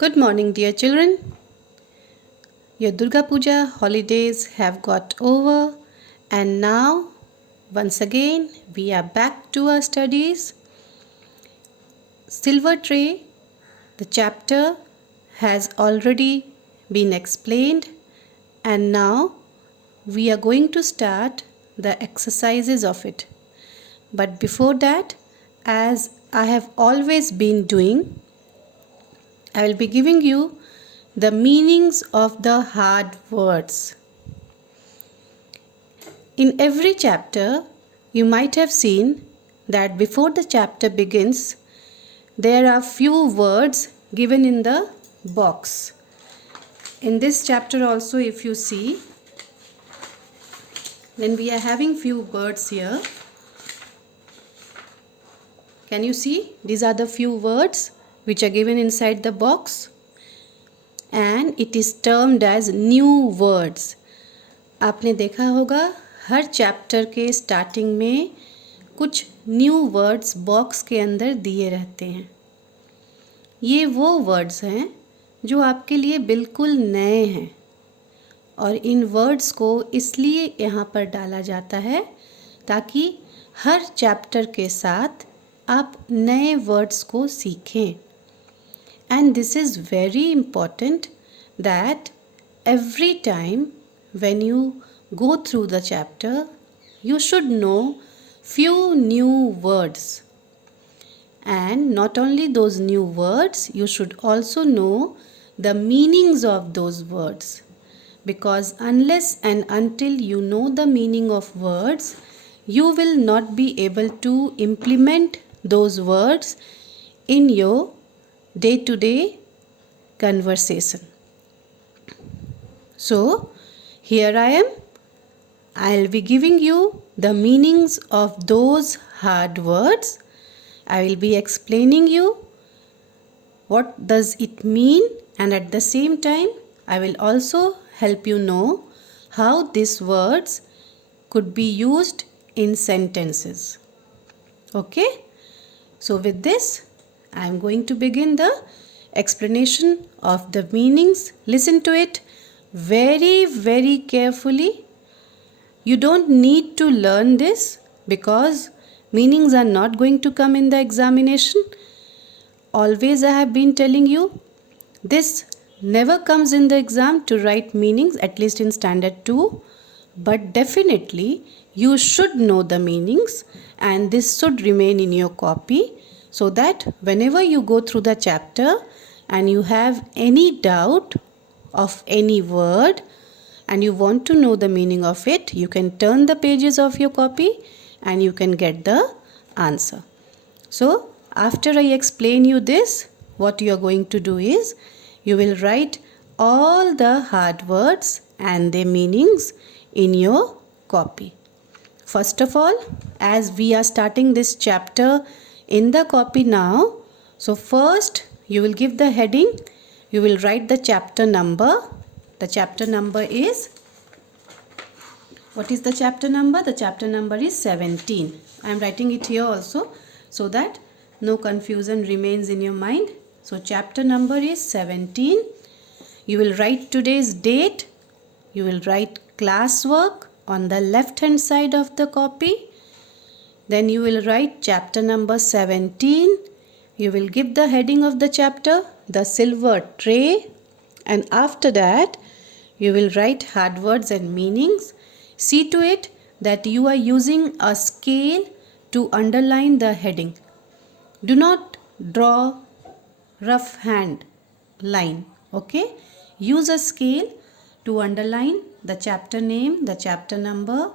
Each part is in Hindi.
Good morning, dear children. Your Durga Puja holidays have got over, and now, once again, we are back to our studies. Silver Tray, the chapter has already been explained, and now we are going to start the exercises of it. But before that, as I have always been doing, I will be giving you the meanings of the hard words. In every chapter, you might have seen that before the chapter begins, there are few words given in the box. In this chapter also, if you see, then we are having few words here. Can you see? These are the few words which are given inside the box, and it is termed as new words. आपने देखा होगा हर चैप्टर के स्टार्टिंग में कुछ न्यू वर्ड्स बॉक्स के अंदर दिए रहते हैं. ये वो वर्ड्स हैं जो आपके लिए बिल्कुल नए हैं, और इन वर्ड्स को इसलिए यहाँ पर डाला जाता है ताकि हर चैप्टर के साथ आप नए वर्ड्स को सीखें. And this is very important that every time when you go through the chapter, you should know few new words. And not only those new words, you should also know the meanings of those words. Because unless and until you know the meaning of words, you will not be able to implement those words in your day-to-day conversation. So, here I am. I'll be giving you the meanings of those hard words. I will be explaining you what does it mean, and at the same time I will also help you know how these words could be used in sentences. Okay? So with this, I am going to begin the explanation of the meanings. Listen to it very carefully. You don't need to learn this because meanings are not going to come in the examination. Always I have been telling you, this never comes in the exam to write meanings, at least in standard 2. But definitely you should know the meanings, and this should remain in your copy so that whenever you go through the chapter and you have any doubt of any word and you want to know the meaning of it, you can turn the pages of your copy and you can get the answer. So after I explain you this, what you are going to do is you will write all the hard words and their meanings in your copy. First of all, as we are starting this chapter in the copy now, so first you will give the heading. You will write the chapter number. The chapter number is, what is the chapter number? The chapter number is 17. I am writing it here also so that no confusion remains in your mind. So chapter number is 17. You will write today's date. You will write classwork on the left hand side of the copy. Then you will write chapter number 17. You will give the heading of the chapter, the silver tray, and after that you will write hard words and meanings. See to it that you are using a scale to underline the heading. Do not draw rough hand line, okay? Use a scale to underline the chapter name, the chapter number,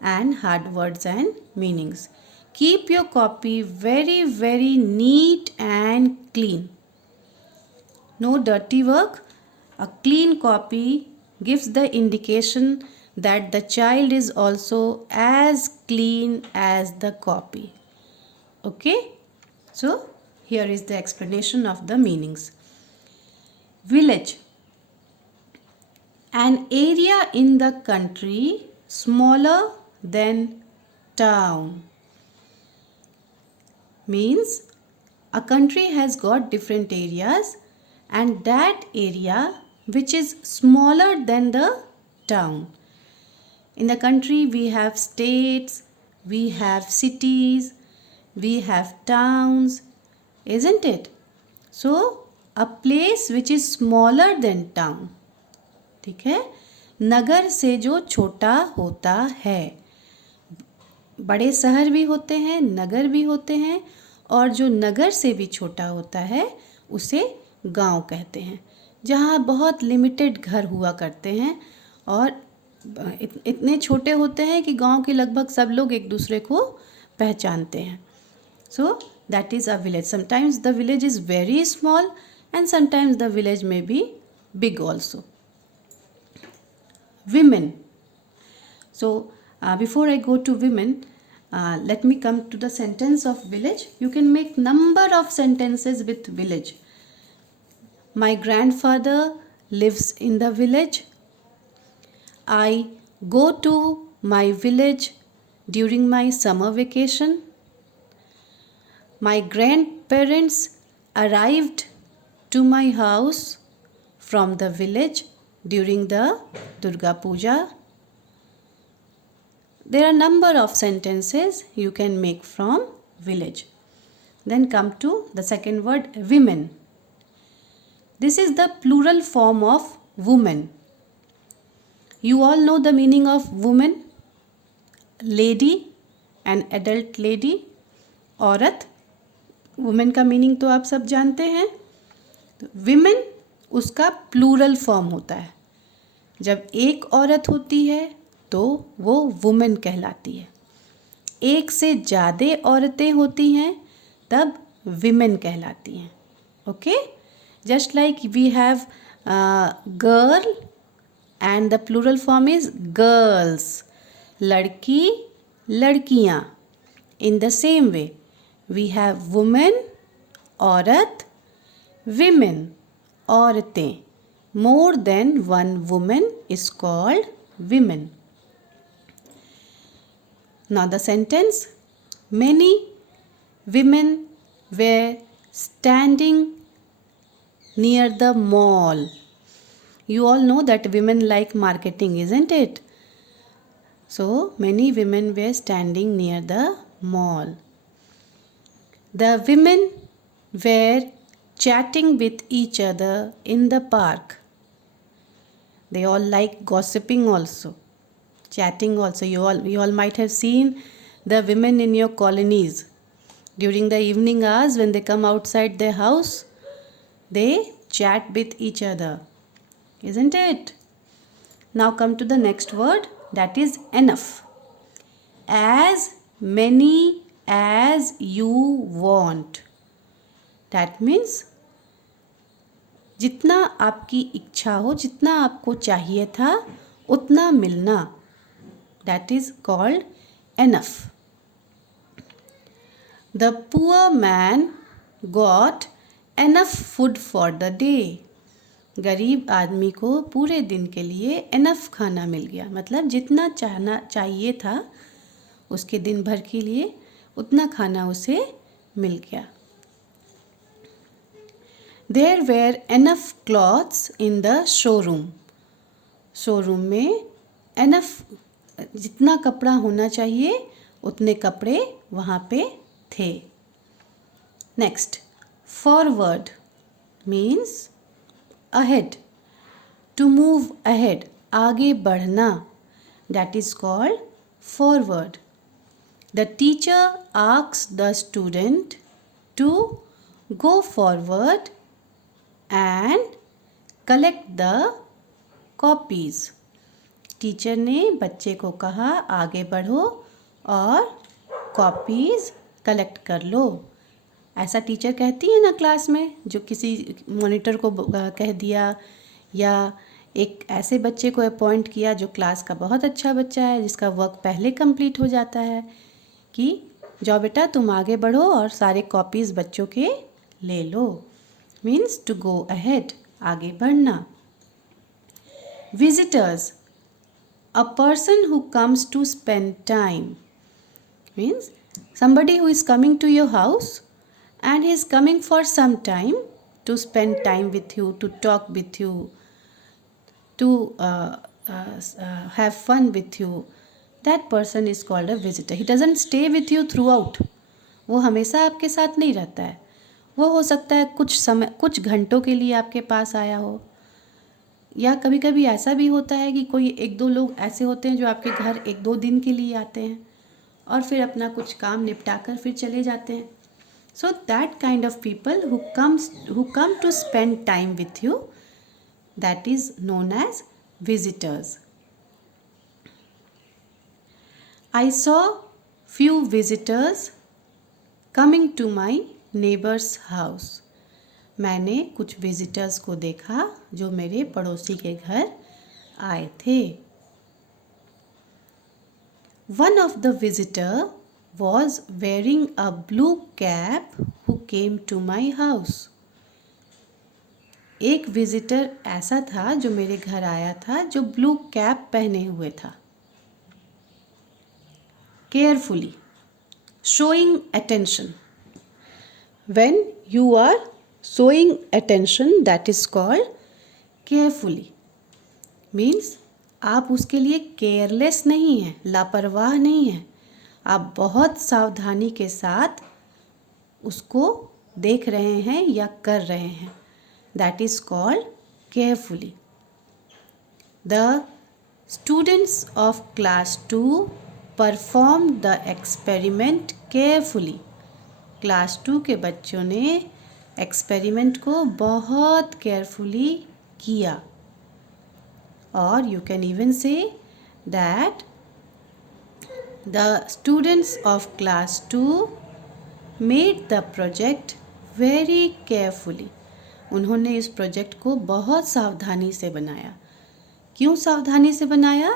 and hard words and meanings. Keep your copy very neat and clean. No dirty work. A clean copy gives the indication that the child is also as clean as the copy. Okay? So, here is the explanation of the meanings. Village. An area in the country smaller than town. Means a country has got different areas and that area which is smaller than the town. In the country we have states, we have cities, we have towns, isn't it? So a place which is smaller than town, ठीक है, नगर से जो छोटा होता है. बड़े शहर भी होते हैं, नगर भी होते हैं, और जो नगर से भी छोटा होता है उसे गांव कहते हैं, जहाँ बहुत लिमिटेड घर हुआ करते हैं और इतने छोटे होते हैं कि गांव के लगभग सब लोग एक दूसरे को पहचानते हैं. सो that is a village. Sometimes the village is very small and sometimes the village may be big also. Women. So before I go to women, let me come to the sentence of village. You can make number of sentences with village. My grandfather lives in the village. I go to my village during my summer vacation. My grandparents arrived to my house from the village during the Durga Puja. There are number of sentences you can make from village. Then come to the second word, women. This is the plural form of woman. You all know the meaning of woman. Lady, an adult lady. औरत. women का meaning तो आप सब जानते हैं. विमेन उसका प्लूरल फॉर्म होता है. जब एक औरत होती है तो वो वुमेन कहलाती है. एक से ज़्यादा औरतें होती हैं तब विमेन कहलाती हैं. Okay, just like we have girl and the plural form is girls. लड़की, लड़कियाँ. In the same way we have women, औरत, women, औरतें. More than one woman is called women. Now the sentence, many women were standing near the mall. You all know that women like marketing, isn't it? So many women were standing near the mall. The women were chatting with each other in the park. They all like gossiping also, chatting also. You all might have seen the women in your colonies during the evening hours when they come outside their house. They chat with each other, isn't it? Now come to the next word, that is enough. As many as you want. That means जितना आपकी इच्छा हो, जितना आपको चाहिए था उतना मिलना. That is called enough. The poor man got enough food for the day. गरीब आदमी को पूरे दिन के लिए enough खाना मिल गया. मतलब जितना चाहिए था उसके दिन भर के लिए उतना खाना उसे मिल गया. There were enough cloths in the showroom. Showroom में enough, जितना कपड़ा होना चाहिए उतने कपड़े वहाँ पे थे. Next, forward means ahead. To move ahead, आगे बढ़ना. That is called forward. The teacher asks the student to go forward and collect the copies. Teacher ने बच्चे को कहा आगे बढ़ो और कॉपीज़ कलेक्ट कर लो. ऐसा टीचर कहती है ना क्लास में, जो किसी मॉनिटर को कह दिया, या एक ऐसे बच्चे को अपॉइंट किया जो क्लास का बहुत अच्छा बच्चा है, जिसका वर्क पहले कंप्लीट हो जाता है, कि जाओ बेटा तुम आगे बढ़ो और सारे कॉपीज़ बच्चों के ले लो. मीन्स टू गो अहेड, आगे बढ़ना. Visitors, a person who comes to spend time. Means somebody who is coming to your house and he is coming for some time to spend time with you, to talk with you, to have fun with you, that person is called a visitor. He doesn't stay with you throughout. वो हमेशा आपके साथ नहीं रहता है. वो हो सकता है कुछ समय, कुछ घंटों के लिए आपके पास आया हो, या कभी कभी ऐसा भी होता है कि कोई एक दो लोग ऐसे होते हैं जो आपके घर एक दो दिन के लिए आते हैं और फिर अपना कुछ काम निपटा कर फिर चले जाते हैं. So that kind of people who come to spend time with you, that is known as visitors. I saw few visitors coming to my neighbor's house. मैंने कुछ विजिटर्स को देखा जो मेरे पड़ोसी के घर आए थे. One of the visitor was wearing a blue cap who came to my house. एक विजिटर ऐसा था जो मेरे घर आया था जो ब्लू कैप पहने हुए था. Carefully, showing attention. When you are showing attention, that is called carefully. Means आप उसके लिए केयरलेस नहीं हैं, लापरवाह नहीं हैं. आप बहुत सावधानी के साथ उसको देख रहे हैं या कर रहे हैं. That is called carefully. The students of class 2 performed the experiment carefully. Class 2 के बच्चों ने एक्सपेरिमेंट को बहुत केयरफुली किया. और you can even say that the students of class 2 made the project very carefully. उन्होंने इस प्रोजेक्ट को बहुत सावधानी से बनाया. क्यों सावधानी से बनाया?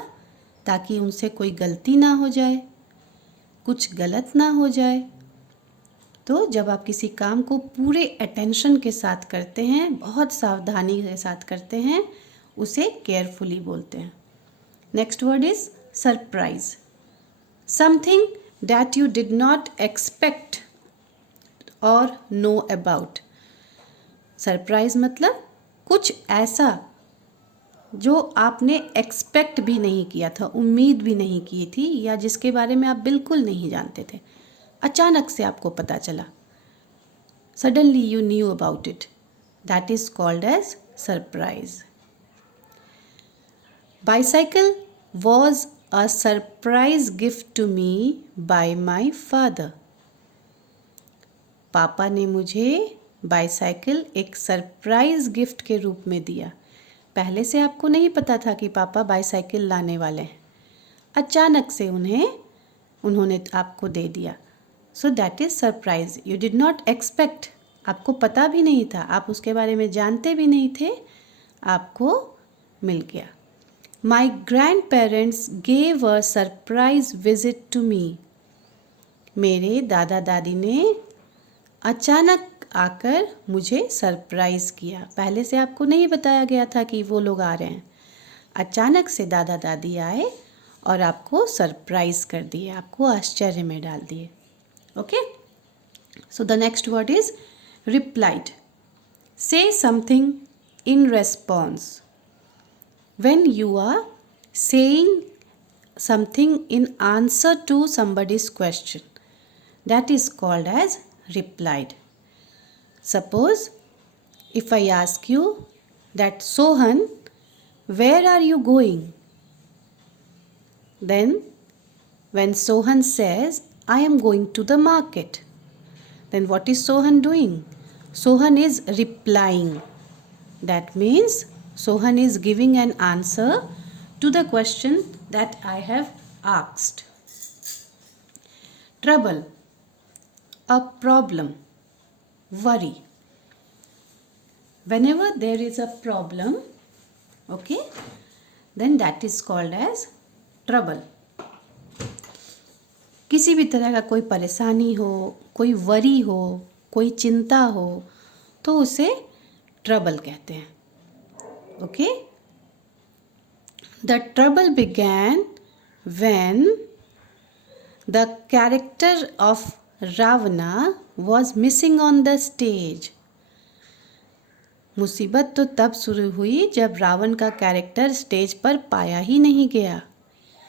ताकि उनसे कोई गलती ना हो जाए, कुछ गलत ना हो जाए. तो जब आप किसी काम को पूरे अटेंशन के साथ करते हैं, बहुत सावधानी के साथ करते हैं, उसे केयरफुली बोलते हैं. Next word is surprise. Something that you did not expect और नो अबाउट. सरप्राइज मतलब कुछ ऐसा जो आपने एक्सपेक्ट भी नहीं किया था, उम्मीद भी नहीं की थी, या जिसके बारे में आप बिल्कुल नहीं जानते थे. अचानक से आपको पता चला. Suddenly you knew about it. That is called as surprise. Bicycle was a surprise gift to me by my father. पापा ने मुझे बाइसाइकिल एक सरप्राइज गिफ्ट के रूप में दिया. पहले से आपको नहीं पता था कि पापा बाइसाइकिल लाने वाले हैं. अचानक से उन्होंने आपको दे दिया. सो that is surprise. You did not expect. आपको पता भी नहीं था, आप उसके बारे में जानते भी नहीं थे, आपको मिल गया. My grandparents gave a surprise visit to me. मेरे दादा दादी ने अचानक आकर मुझे सरप्राइज़ किया. पहले से आपको नहीं बताया गया था कि वो लोग आ रहे हैं. अचानक से दादा दादी आए और आपको सरप्राइज़ कर दिए, आपको आश्चर्य में डाल दिए. Okay, so the next word is replied. Say something in response. When you are saying something in answer to somebody's question, that is called as replied. Suppose if I ask you that, Sohan, where are you going? Then when Sohan says, I am going to the market, then what is Sohan doing? Sohan is replying. That means Sohan is giving an answer to the question that I have asked. Trouble, a problem, worry. Whenever there is a problem, okay, then that is called as trouble. किसी भी तरह का कोई परेशानी हो, कोई वरी हो, कोई चिंता हो, तो उसे ट्रबल कहते हैं. Okay. The trouble began when the character of Ravana was missing on the stage. मुसीबत तो तब शुरू हुई जब रावण का कैरेक्टर स्टेज पर पाया ही नहीं गया.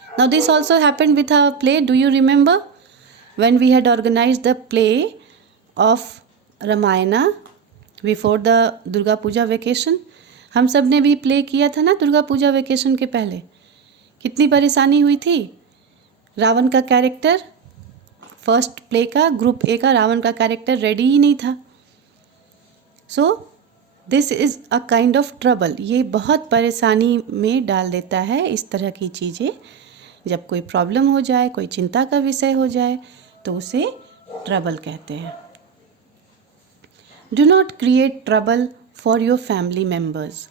Now this also happened with our play. Do you remember when we had organized the play of Ramayana before the Durga Puja vacation? हम सब ने भी प्ले किया था ना दुर्गा पूजा वेकेशन के पहले. कितनी परेशानी हुई थी. रावण का कैरेक्टर फर्स्ट प्ले का ग्रुप ए का रावण का कैरेक्टर रेडी ही नहीं था. So this is a kind of trouble. ये बहुत परेशानी में डाल देता है इस तरह की चीज़ें. जब कोई प्रॉब्लम हो जाए, कोई चिंता का विषय हो जाए तो उसे ट्रबल कहते हैं. Do not create trouble for your family members.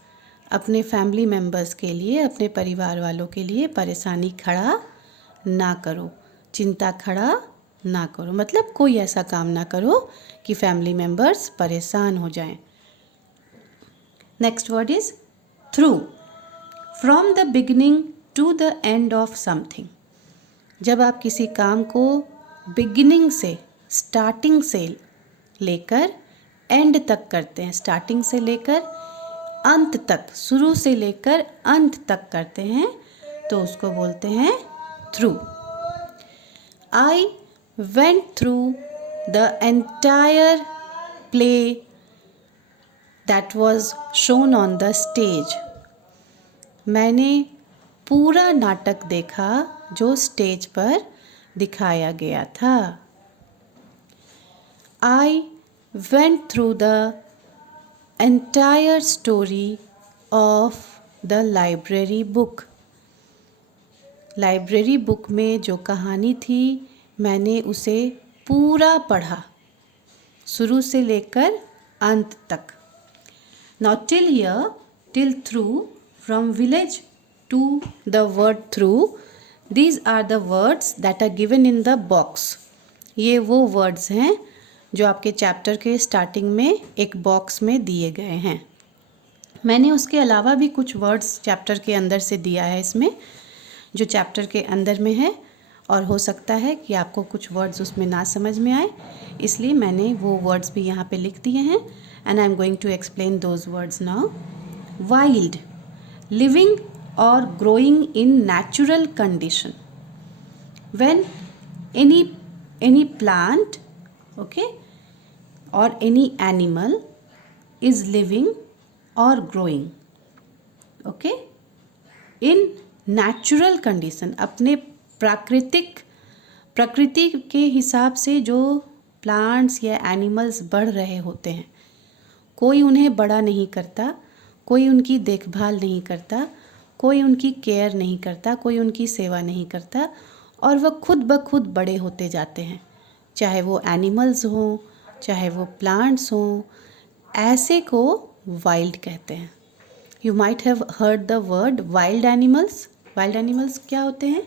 अपने फैमिली मेम्बर्स के लिए, अपने परिवार वालों के लिए परेशानी खड़ा ना करो, चिंता खड़ा ना करो. मतलब कोई ऐसा काम ना करो कि फैमिली मेम्बर्स परेशान हो जाएं. Next word is through. From the beginning to the end of something. जब आप किसी काम को बिगिनिंग से, स्टार्टिंग से लेकर एंड तक करते हैं, स्टार्टिंग से लेकर अंत तक, शुरू से लेकर अंत तक करते हैं तो उसको बोलते हैं through. I went through the entire play that was shown on the stage. मैंने पूरा नाटक देखा जो स्टेज पर दिखाया गया था. I went through the entire story of the library book. Library book में जो कहानी थी मैंने उसे पूरा पढ़ा, शुरू से लेकर अंत तक. Now till here, till through, from village to the word through, these are the words that are given in the box. ये वो words हैं जो आपके चैप्टर के स्टार्टिंग में एक बॉक्स में दिए गए हैं. मैंने उसके अलावा भी कुछ वर्ड्स चैप्टर के अंदर से दिया है इसमें, जो चैप्टर के अंदर में है, और हो सकता है कि आपको कुछ वर्ड्स उसमें ना समझ में आए, इसलिए मैंने वो वर्ड्स भी यहाँ पे लिख दिए हैं. And I am going to explain those words now. Wild, living or growing in natural condition. When any plant, okay, or any animal is living or growing, okay, in natural condition, अपने प्रकृति के हिसाब से जो प्लांट्स या एनिमल्स बढ़ रहे होते हैं, कोई उन्हें बड़ा नहीं करता, कोई उनकी देखभाल नहीं करता, कोई उनकी केयर नहीं करता, कोई उनकी सेवा नहीं करता, और वह खुद ब खुद बड़े होते जाते हैं. चाहे वो एनिमल्स हों, चाहे वो प्लांट्स हों, ऐसे को वाइल्ड कहते हैं. You might have heard the word wild animals. Wild animals क्या होते हैं?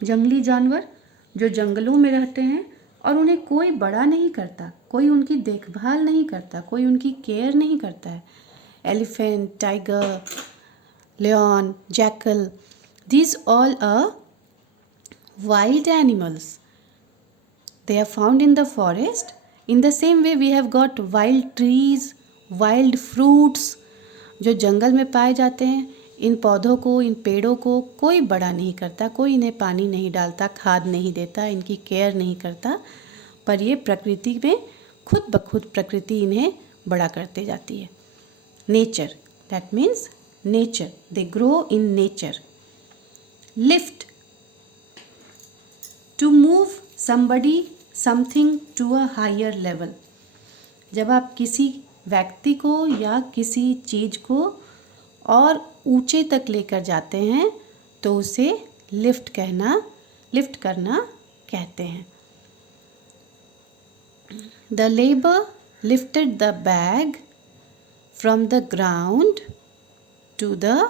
जंगली जानवर जो जंगलों में रहते हैं और उन्हें कोई बड़ा नहीं करता, कोई उनकी देखभाल नहीं करता, कोई उनकी केयर नहीं करता है. Elephant, tiger, lion, jackal, these all are wild animals. They are found in the forest. In the same way we have got wild trees, wild fruits जो जंगल में पाए जाते हैं. इन पौधों को, इन पेड़ों को कोई बड़ा नहीं करता, कोई इन्हें पानी नहीं डालता, खाद नहीं देता, इनकी केयर नहीं करता, पर ये प्रकृति में खुद ब खुद प्रकृति इन्हें बड़ा करते जाती है. Nature, that means nature, they grow in nature. Lift, to move somebody, something to a higher level. जब आप किसी व्यक्ति को या किसी चीज़ को और ऊंचे तक लेकर जाते हैं तो उसे लिफ्ट करना कहते हैं. The labor lifted the bag from the ground to the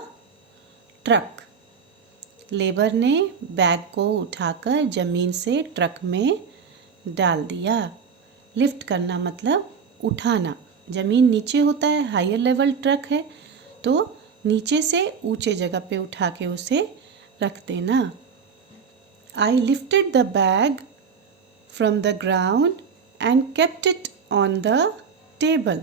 truck. Labour ने बैग को उठाकर ज़मीन से ट्रक में डाल दिया. लिफ्ट करना मतलब उठाना. ज़मीन नीचे होता है, हायर लेवल ट्रक है तो नीचे से ऊंचे जगह पे उठा के उसे रख देना. I lifted the bag from the ground and kept it on the table.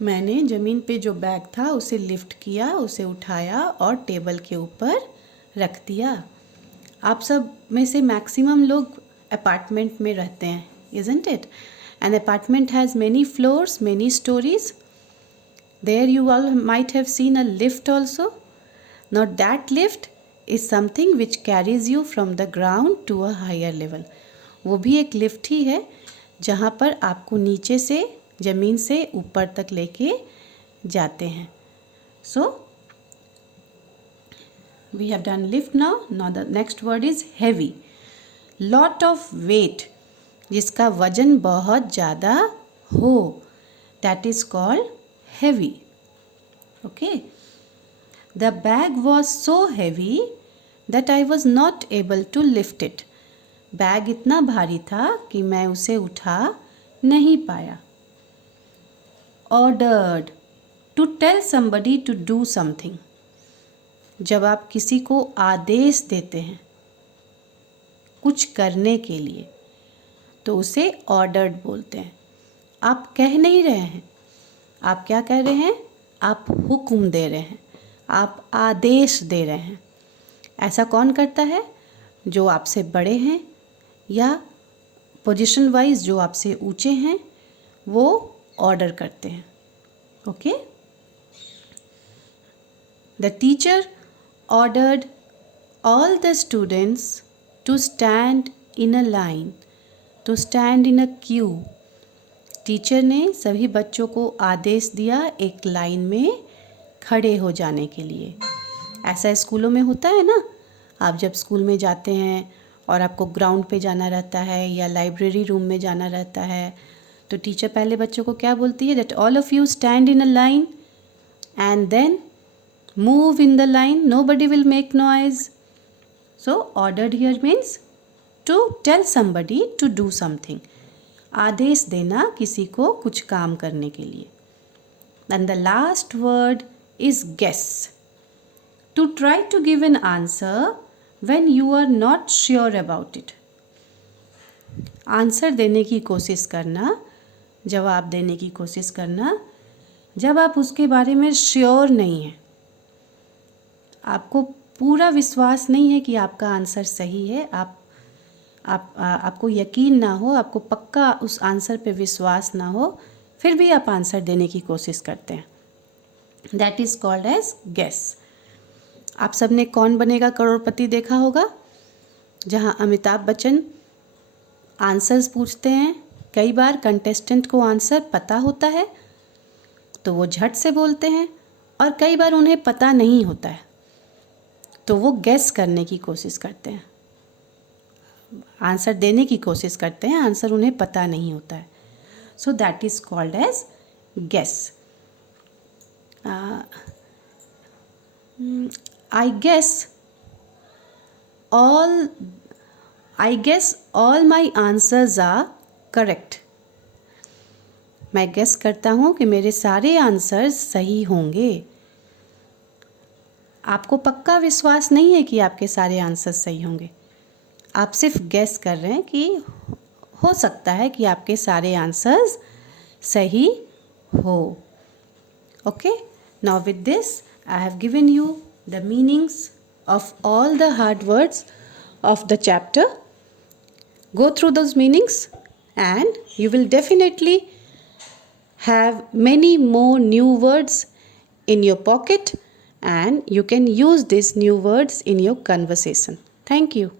मैंने ज़मीन पे जो बैग था उसे लिफ्ट किया, उसे उठाया और टेबल के ऊपर रख दिया। आप सब में से मैक्सिमम लोग अपार्टमेंट में रहते हैं, isn't it? An apartment has many floors, many stories. There you all might have seen a lift also. Now that lift is something which carries you from the ground to a higher level. वो भी एक लिफ्ट ही है जहाँ पर आपको नीचे से ज़मीन से ऊपर तक लेके जाते हैं. So we have done lift now. Now the next word is heavy. Lot of weight, जिसका वजन बहुत ज़्यादा हो, that is called heavy. Okay. The bag was so heavy that I was not able to lift it. Bag इतना भारी था कि मैं उसे उठा नहीं पाया. Ordered, to tell somebody to do something. जब आप किसी को आदेश देते हैं कुछ करने के लिए तो उसे ऑर्डर्ड बोलते हैं. आप कह नहीं रहे हैं, आप क्या कह रहे हैं? आप हुक्म दे रहे हैं, आप आदेश दे रहे हैं. ऐसा कौन करता है? जो आपसे बड़े हैं या पोजीशन वाइज जो आपसे ऊंचे हैं वो ऑर्डर करते हैं. Okay. The teacher ordered all the students to stand in a line, to stand in a queue. Teacher ने सभी बच्चों को आदेश दिया एक लाइन में खड़े हो जाने के लिए. ऐसा स्कूलों में होता है ना. आप जब स्कूल में जाते हैं और आपको ग्राउंड पे जाना रहता है या लाइब्रेरी रूम में जाना रहता है तो टीचर पहले बच्चों को क्या बोलती है? That all of you stand in a line and then move in the line, nobody will make noise. So ordered here means to tell somebody to do something. आदेश देना किसी को कुछ काम करने के लिए. And the last word is guess. To try to give an answer when you are not sure about it. Answer देने की कोशिश करना, जवाब देने की कोशिश करना जब आप उसके बारे में श्योर नहीं हैं, आपको पूरा विश्वास नहीं है कि आपका आंसर सही है, आपको यकीन ना हो, आपको पक्का उस आंसर पे विश्वास ना हो, फिर भी आप आंसर देने की कोशिश करते हैं. That is called as guess. आप सब ने कौन बनेगा करोड़पति देखा होगा, जहाँ अमिताभ बच्चन आंसर्स पूछते हैं. कई बार कंटेस्टेंट को आंसर पता होता है तो वो झट से बोलते हैं और कई बार उन्हें पता नहीं होता है तो वो गेस करने की कोशिश करते हैं, आंसर देने की कोशिश करते हैं, आंसर उन्हें पता नहीं होता है. So that is called as guess. I guess all my answers are correct. मैं गेस करता हूँ कि मेरे सारे आंसर्स सही होंगे. आपको पक्का विश्वास नहीं है कि आपके सारे आंसर्स सही होंगे, आप सिर्फ गेस कर रहे हैं कि हो सकता है कि आपके सारे आंसर्स सही हो. Okay. Now with this I have given you the meanings of all the hard words of the chapter. Go through those meanings and you will definitely have many more new words in your pocket and you can use these new words in your conversation. Thank you.